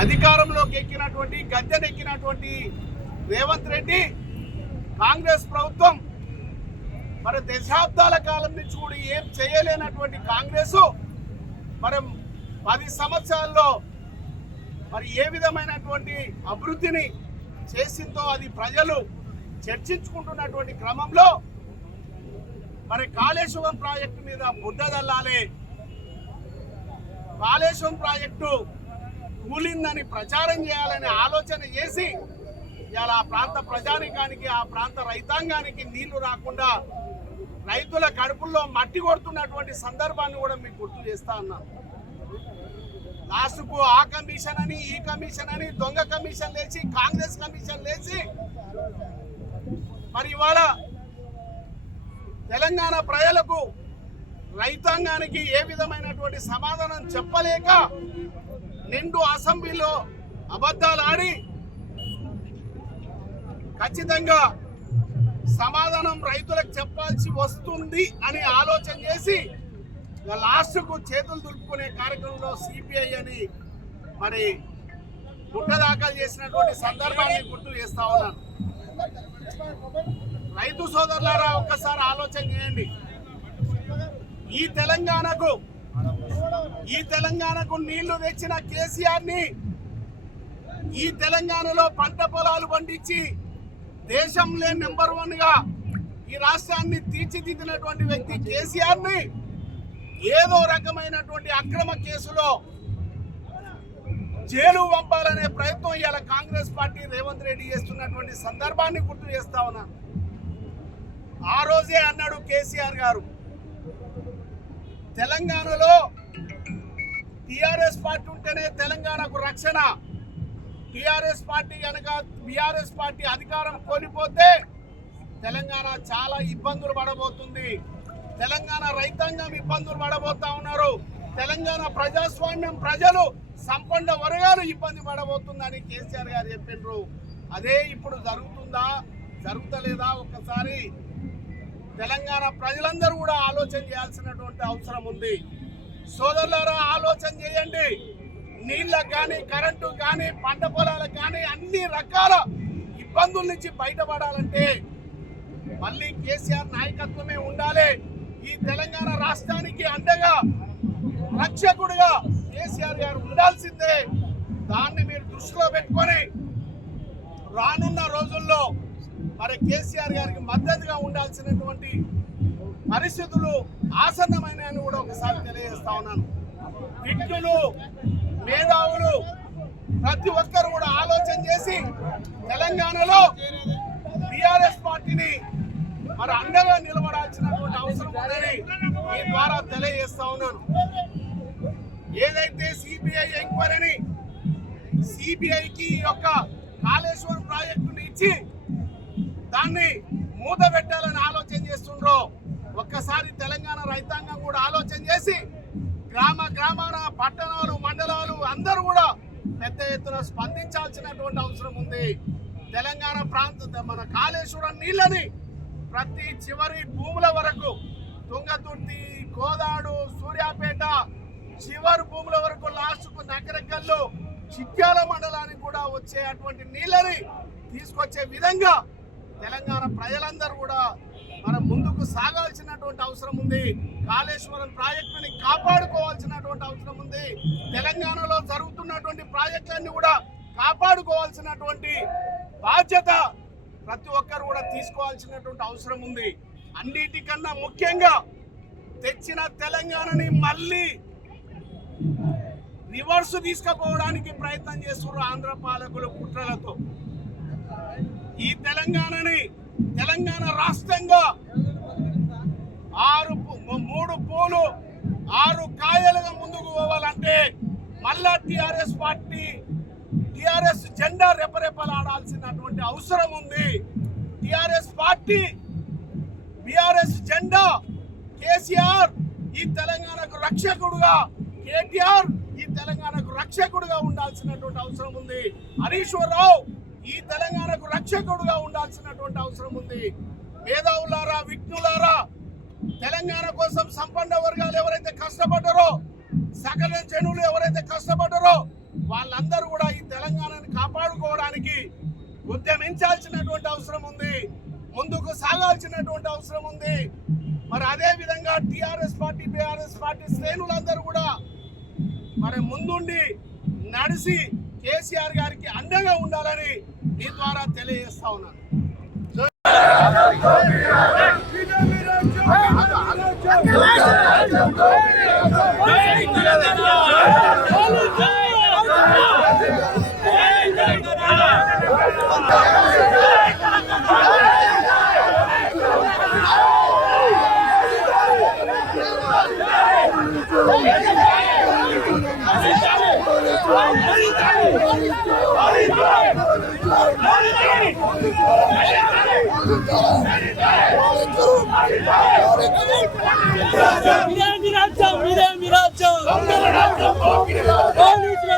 అధికారంలోకి ఎక్కినటువంటి గద్దెనెక్కినటువంటి రేవంత్ రెడ్డి కాంగ్రెస్ ప్రభుత్వం మరి దశాబ్దాల కాలం నుంచి కూడా ఏం చేయలేనటువంటి కాంగ్రెస్ మరి 10 సంవత్సరాల్లో మరి ఏ విధమైనటువంటి అభివృద్ధిని చేసిందో అది ప్రజలు చర్చించుకుంటున్నటువంటి క్రమంలో మరి కాళేశ్వరం ప్రాజెక్టు మీద బుద్ధదల్లాలి, కాళేశ్వరం ప్రాజెక్టు కూలిందని ప్రచారం చేయాలని ఆలోచన చేసి ఇలా ఆ ప్రాంత ప్రజానికానికి ఆ ప్రాంత రైతాంగానికి నీళ్లు రాకుండా రైతుల కడుపుల్లో మట్టి కొడుతున్నటువంటి సందర్భాన్ని కూడా మీకు గుర్తు చేస్తా ఉన్నాను. లాస్ట్కు ఆ కమిషన్ అని ఈ కమిషన్ అని దొంగ కమిషన్ లేచి కాంగ్రెస్ కమిషన్ లేచి మరి ఇవాళ తెలంగాణ ప్రజలకు రైతాంగానికి ఏ విధమైనటువంటి సమాధానం చెప్పలేక నిండు అసెంబ్లీలో అబద్ధాలు ఆడి ఖచ్చితంగా సమాధానం రైతులకు చెప్పాల్సి వస్తుంది అని ఆలోచన చేసి లాస్ట్కు చేతులు దులుపుకునే కార్యక్రమంలో సిపిఐ అని మరి గుట్ట దాఖలు చేసినటువంటి సందర్భాన్ని గుర్తు చేస్తా ఉన్నాను. రైతు సోదరులారా ఒక్కసారి ఆలోచన చేయండి. ఈ తెలంగాణకు నీళ్లు తెచ్చిన కేసీఆర్ ని, ఈ తెలంగాణలో పంట పొలాలు పండించి దేశంలో నెంబర్ 1 గా ఈ రాష్ట్రాన్ని తీర్చిదిద్దినటువంటి వ్యక్తి కేసీఆర్ ని ఏదో రకమైనటువంటి అక్రమ కేసులో జైలు పంపాలనే ప్రయత్నం ఇవాళ కాంగ్రెస్ పార్టీ రేవంత్ రెడ్డి చేస్తున్నటువంటి సందర్భాన్ని గుర్తు చేస్తా ఉన్నా. ఆ రోజే అన్నాడు కేసీఆర్ గారు, తెలంగాణలో టిఆర్ఎస్ పార్టీ ఉంటేనే తెలంగాణకు రక్షణ, టిఆర్ఎస్ పార్టీ కనుక బిఆర్ఎస్ పార్టీ అధికారం కోల్పోతే తెలంగాణ చాలా ఇబ్బందులు పడబోతుంది, తెలంగాణ రైతాంగం ఇబ్బందులు పడబోతా ఉన్నారు, తెలంగాణ ప్రజాస్వామ్యం ప్రజలు సంపన్న వర్గాలు ఇబ్బంది పడబోతుందని కేసీఆర్ గారు చెప్పిండ్రు. అదే ఇప్పుడు జరుగుతుందా జరుగుతలేదా ఒక్కసారి తెలంగాణ ప్రజలందరూ కూడా ఆలోచన చేయాల్సినటువంటి అవసరం ఉంది. సోదరులారా ఆలోచన చేయండి. నీళ్ళకు కానీ కరెంటు కానీ పంట పొలాలకు కానీ అన్ని రకాల ఇబ్బందుల నుంచి బయటపడాలంటే మళ్ళీ కేసీఆర్ నాయకత్వమే ఉండాలి. ఈ తెలంగాణ రాష్ట్రానికి అండగా రక్షకుడిగా కేసీఆర్ గారు ఉండాల్సిందే. దాన్ని మీరు దృష్టిలో పెట్టుకొని రానున్న రోజుల్లో మరి కేసీఆర్ గారికి మద్దతుగా ఉండాల్సినటువంటి పరిస్థితులు ఆసన్నమైనని కూడా ఒకసారి తెలియజేస్తా ఉన్నాను. విజ్ఞులు మేధావులు ప్రతి ఒక్కరు కూడా ఆలోచన చేసి తెలంగాణలో టిఆర్ఎస్ పార్టీని మరి అండగా నిలబడాల్సినటువంటి అవసరం ఉందని ఈ ద్వారా తెలియజేస్తా ఉన్నాను. ఏదైతే సిబిఐ ఎంక్వైరీని సిబిఐకి యొక్క కాళేశ్వరం ప్రాజెక్టుని ఇచ్చి దాన్ని మూత పెట్టాలని ఆలోచన చేస్తుండ్రో ఒక్కసారి తెలంగాణ రైతాంగం కూడా ఆలోచన చేసి గ్రామాన పట్టణాలు మండలాలు అందరూ కూడా పెద్ద ఎత్తున స్పందించాల్సినటువంటి అవసరం ఉంది. తెలంగాణ మన కాళేశ్వరం నీళ్ళని ప్రతి చివరి భూముల వరకు తుంగతుర్తి, కోదాడు, సూర్యాపేట చివరి భూముల వరకు లాస్ట్కు నకరకల్లు, చిట్యాల మండలానికి కూడా వచ్చే అటువంటి నీళ్ళని తీసుకొచ్చే విధంగా తెలంగాణ ప్రజలందరూ కూడా మనం ముందుకు సాగాల్సినటువంటి అవసరం ఉంది. కాళేశ్వరం ప్రాజెక్టుని కాపాడుకోవాల్సినటువంటి అవసరం ఉంది. తెలంగాణలో జరుగుతున్నటువంటి ప్రాజెక్టులన్నీ కూడా కాపాడుకోవాల్సినటువంటి బాధ్యత ప్రతి ఒక్కరు కూడా తీసుకోవాల్సినటువంటి అవసరం ఉంది. అన్నిటికన్నా ముఖ్యంగా తెచ్చిన తెలంగాణని మళ్ళీ రివర్స్ తీసుకుపోవడానికి ప్రయత్నం చేస్తున్నారు ఆంధ్ర పాలకులు కుట్రలతో. ఈ తెలంగాణ రాష్ట్రంగా 3 పూలు 6 కాయలుగా ముందుకు పోవాలంటే మళ్ళా టిఆర్ఎస్ జెండా రెపరెపలాడాల్సినటువంటి అవసరం ఉంది. టిఆర్ఎస్ పార్టీ, బిఆర్ఎస్ జెండా, కేసీఆర్ ఈ తెలంగాణకు రక్షకుడుగా, కేటీఆర్ ఈ తెలంగాణకు రక్షకుడుగా ఉండాల్సినటువంటి అవసరం ఉంది. హరీశ్వరరావు ఈ తెలంగాణకు రక్షకుడుగా ఉండాల్సినటువంటి అవసరం ఉంది. మేధావులారా, విఘ్నులారా, తెలంగాణ కోసం సంపన్న వర్గాలు ఎవరైతే కష్టపడ్డారో, సకల జనులు ఎవరైతే కష్టపడ్డారో వాళ్ళందరూ కూడా ఈ తెలంగాణని కాపాడుకోవడానికి ఉద్యమించాల్సినటువంటి అవసరం ఉంది, ముందుకు సాగాల్సినటువంటి అవసరం ఉంది. మరి అదే విధంగా టిఆర్ఎస్ పార్టీ, బిఆర్ఎస్ పార్టీ శ్రేణులందరూ కూడా మరి ముందుండి నడిచి కేసీఆర్ గారికి అండగా ఉండాలని మీ ద్వారా తెలియజేస్తా ఉన్నాను. Polícia,